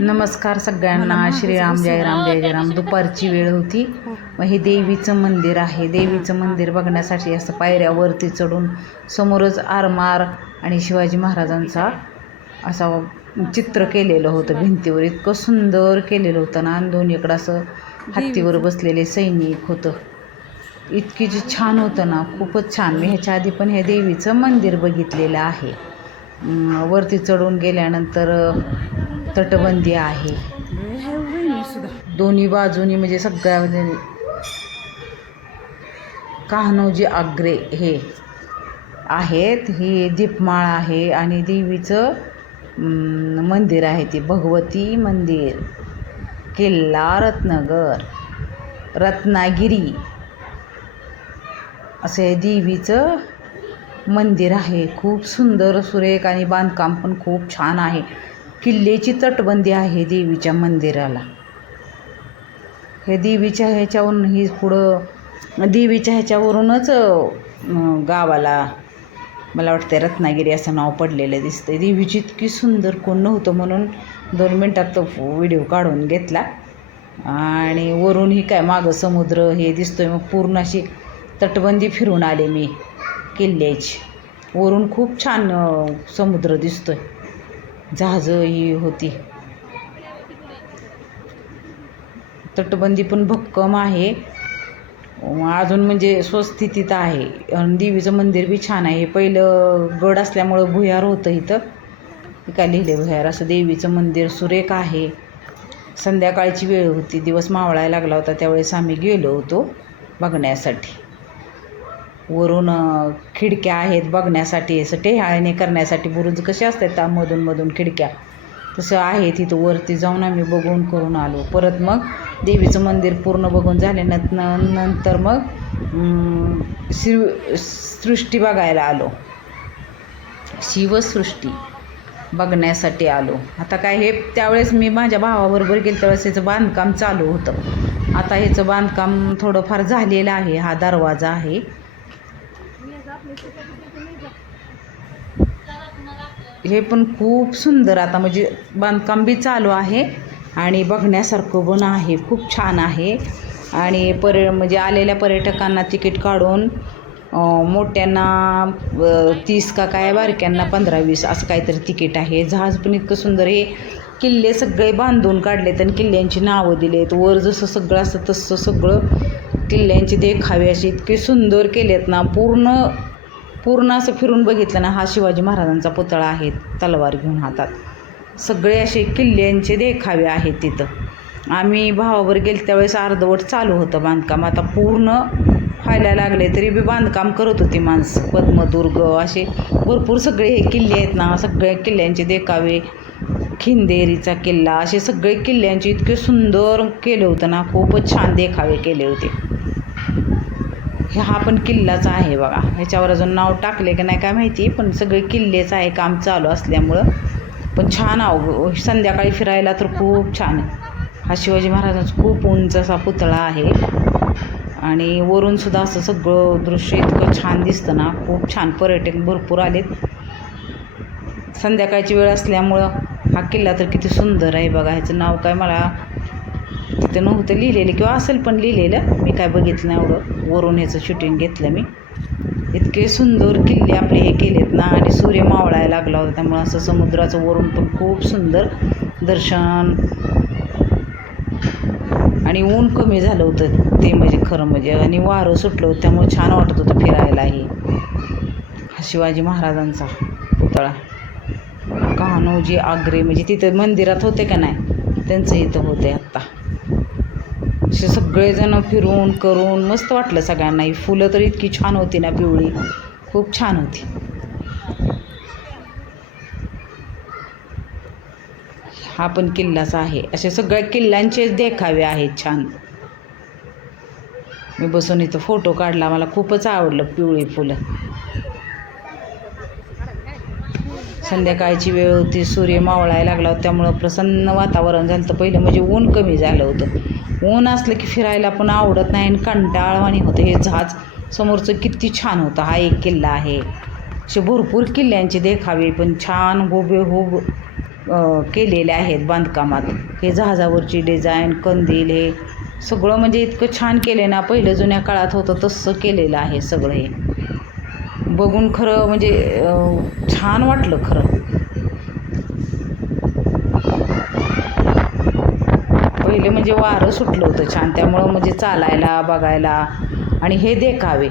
नमस्कार सगळ्यांना. श्रीराम जय राम जय जय राम. दुपारची वेळ होती. मग हे देवीचं मंदिर आहे. देवीचं मंदिर बघण्यासाठी असं पायऱ्यावरती चढून समोरच आरमार आणि शिवाजी महाराजांचा असा चित्र केलेलं होतं भिंतीवर. इतकं सुंदर केलेलं होतं ना. आणि दोन्हीकडं असं हत्तीवर बसलेले सैनिक होतं. इतकी जी छान होतं ना, खूपच छान. मी ह्याच्या आधी पण हे देवीचं मंदिर बघितलेलं आहे. वरती चढून गेल्यानंतर तटबंदी आहे. दोन्ही बाजूनी म्हणजे सगळ्या कान्होजी आग्रे हे आहेत. ही दीपमाळ आहे आणि देवीचं मंदिर आहे. ते भगवती मंदिर, किल्ला रत्नागिरी असे देवीचं मंदिर आहे. खूप सुंदर सुरेख आणि बांधकाम पण खूप छान आहे. किल्ल्याची तटबंदी आहे देवीच्या मंदिराला. हे देवीच्या ह्याच्यावरून ही पुढं देवीच्या ह्याच्यावरूनच गावाला मला वाटतं रत्नागिरी असं नाव पडलेलं दिसतं. देवीची इतकी सुंदर कोण नव्हतं म्हणून 2 मिनटात तो व्हिडिओ काढून घेतला. आणि वरून ही काय मागं समुद्र हे दिसतोय. मग पूर्ण अशी तटबंदी फिरून आले मी किल्ल्याची. वरून खूप छान समुद्र दिसतोय. जहाजं ही होती. तटबंदी पण भक्कम आहे. अजून म्हणजे स्वस्थितीत आहे. आणि देवीचं मंदिर बी छान आहे. पहिलं गड असल्यामुळं भुयार होतं इथं. काय लिहिले भुयार असं. देवीचं मंदिर सुरेख आहे. संध्याकाळची वेळ होती. दिवस मावळायला लागला होता. त्यावेळेस आम्ही गेलो होतो बघण्यासाठी. वरून खिडक्या आहेत बघण्यासाठी. असं टेहाळणी करण्यासाठी बुरुज कसे असतात त्या मधून खिडक्या तसं आहे तिथं. वरती जाऊन आम्ही बघून करून आलो. परत मग देवीचं मंदिर पूर्ण बघून झाल्यानंतर मग सृष्टी बघायला आलो. शिवसृष्टी बघण्यासाठी आलो. आता काय हे त्यावेळेस मी माझ्या भावाबरोबर गेले त्यावेळेस ह्याचं बांधकाम चालू होतं. आता ह्याचं बांधकाम थोडंफार झालेलं आहे. हा दरवाजा आहे. हे पण खूप सुंदर आता म्हणजे बांधकाम बी चालू आहे आणि बघण्यासारखं पण आहे. खूप छान आहे. आणि म्हणजे आलेल्या पर्यटकांना तिकीट काढून मोठ्यांना 30 का काय, बारक्यांना 15-20 असं काहीतरी तिकीट आहे. जहाज पण इतकं सुंदर. हे किल्ले सगळे बांधून काढलेत आणि किल्ल्यांची नावं दिलेत. वर जसं सगळं असतं तसं सगळं किल्ल्यांचे देखावे असे इतके सुंदर केलेत ना. पूर्ण असं फिरून बघितलं ना. हा शिवाजी महाराजांचा पुतळा आहे तलवार घेऊन हातात. सगळे असे किल्ल्यांचे देखावे आहेत तिथं. आम्ही भावावर गेले त्यावेळेस अर्धवट चालू होतं बांधकाम. आता पूर्ण व्हायला लागले तरी बी बांधकाम करत होती माणसं. पद्मदुर्ग असे भरपूर सगळे हे किल्ले आहेत ना. सगळ्या किल्ल्यांचे देखावे. खिंदेरीचा किल्ला असे सगळे किल्ल्यांचे इतके सुंदर केलं होतं ना. खूपच छान देखावे केले होते. हा पण किल्लाच आहे बघा. ह्याच्यावर अजून नाव टाकले की नाही काय माहिती. पण सगळे किल्लेच आहे काम चालू असल्यामुळं. पण छान संध्याकाळी फिरायला तर खूप छान आहे. हा शिवाजी महाराजांचा खूप उंच असा पुतळा आहे. आणि वरूनसुद्धा असं सगळं दृश्य इतकं छान दिसतं ना. खूप छान. पर्यटक भरपूर आलेत. संध्याकाळची वेळ असल्यामुळं हा किल्ला तर किती सुंदर आहे बघा. ह्याचं नाव काय मला तिथं नव्हतं लिहिलेलं किंवा असेल पण लिहिलेलं. मी काय बघितलं नाही एवढं. वरून ह्याचं शूटिंग घेतलं मी. इतके सुंदर किल्ले आपले हे केलेत ना. आणि सूर्य मावळायला लागला होता त्यामुळं असं समुद्राचं वरून पण खूप सुंदर दर्शन. आणि ऊन कमी झालं होतं ते म्हणजे खरं म्हणजे. आणि वारं सुटलं होतं त्यामुळे छान वाटत होतं फिरायलाही. हा शिवाजी महाराजांचा पुतळा. कान्होजी आग्रे म्हणजे तिथं मंदिरात होते का नाही त्यांचं इथं होते आत्ता. असे सगळेजण फिरून करून मस्त वाटलं सगळ्यांना. ही फुलं तर इतकी छान होती ना, पिवळी. खूप छान होती. हा पण किल्लाच आहे. असे सगळ्या किल्ल्यांचेच देखावे आहेत छान. मी बसून इथं फोटो काढला. मला खूपच आवडलं पिवळी फुलं. संध्याकाळची वेळ होती. सूर्य मावळायला लागला होता त्यामुळं प्रसन्न वातावरण झालं होतं. पहिलं म्हणजे ऊन कमी झालं होतं. ऊन असलं की फिरायला पण आवडत नाही आणि कंटाळवाणी होतं. हे जहाज समोरचं किती छान होतं. हा एक किल्ला आहे. असे भरपूर किल्ल्यांचे देखावे पण छान हुबेहूब केलेले आहेत बांधकामात. हे जहाजावरची डिझाईन, कंदील, हे सगळं म्हणजे इतकं छान केले ना. पहिलं जुन्या काळात होतं तसं केलेलं आहे सगळं. हे बघून खरं म्हणजे छान वाटलं खरं. पहिले म्हणजे वारं सुटलं होतं छान, त्यामुळं म्हणजे चालायला बघायला. आणि हे देखावे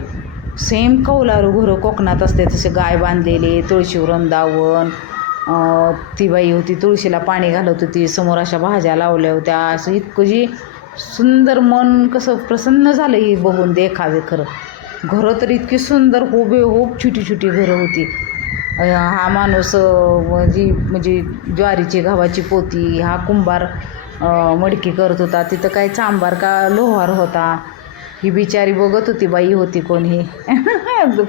सेम कौलारू घरं कोकणात असते तसे, गाय बांधलेले, तुळशी वृंदावन. ती बाई होती तुळशीला पाणी घालत होती, समोर अशा भाज्या लावल्या होत्या. असं इतकं जी सुंदर, मन कसं प्रसन्न झालं ही बघून देखावे खरं. घरं तर इतकी सुंदर, हुबेहूब छोटी छोटी घरं होती. हा माणूस म्हणजे ज्वारीची गव्हाची पोती, हा कुंभार मडकी करत होता. तिथं काय चांभार का लोहार होता. ही बिचारी बघत होती, बाई होती कोणी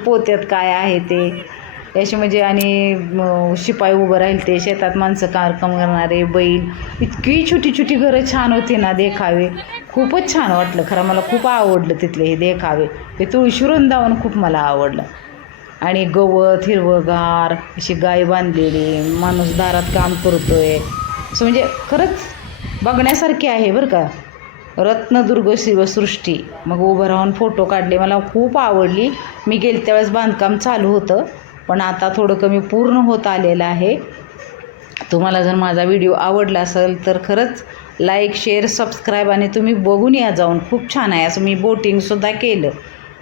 पोत्यात काय आहे ते असे म्हणजे. आणि शिपाई उभं राहील ते, शेतात माणसं काम करणारे, बैल. इतकी छोटी छोटी घरं छान होती ना देखावे. खूपच छान वाटलं खरं. मला खूप आवडलं तिथले हे देखावे. हे तुळशी वृंदावन खूप मला आवडलं. आणि गवत हिरवंगार, अशी गाय बांधलेली, माणूस दारात काम करतोय असं म्हणजे खरंच बघण्यासारखे आहे बरं का. रत्नदुर्ग शिवसृष्टी. मग उभं राहून फोटो काढले, मला खूप आवडली. मी गेले त्यावेळेस बांधकाम चालू होतं, पण आता थोडं कमी पूर्ण होत आलेलं आहे. तुम्हाला जर माझा व्हिडिओ आवडला असेल तर खरंच लाईक, शेअर, सबस्क्राईब आणि तुम्ही बघून या जाऊन. खूप छान आहे. असं मी बोटिंगसुद्धा केलं.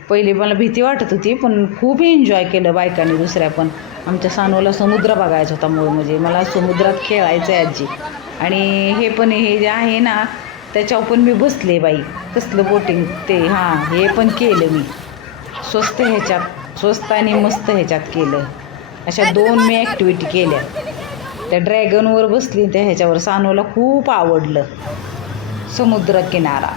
पहिले मला भीती वाटत होती, पण खूप एन्जॉय केलं बायकांनी दुसऱ्या पण. आमच्या सानूला समुद्र बघायचा होता मूळ म्हणजे, मला समुद्रात खेळायचं आहे आजी. आणि हे पण हे जे आहे ना त्याच्यावर पण मी बसले बाई. कसलं बोटिंग ते, हां हे पण केलं मी. स्वस्त आणि मस्त ह्याच्यात केलं. अशा 2 मी ॲक्टिव्हिटी केल्या. त्या ड्रॅगनवर बसली त्या ह्याच्यावर. सानूला खूप आवडलं समुद्रकिनारा.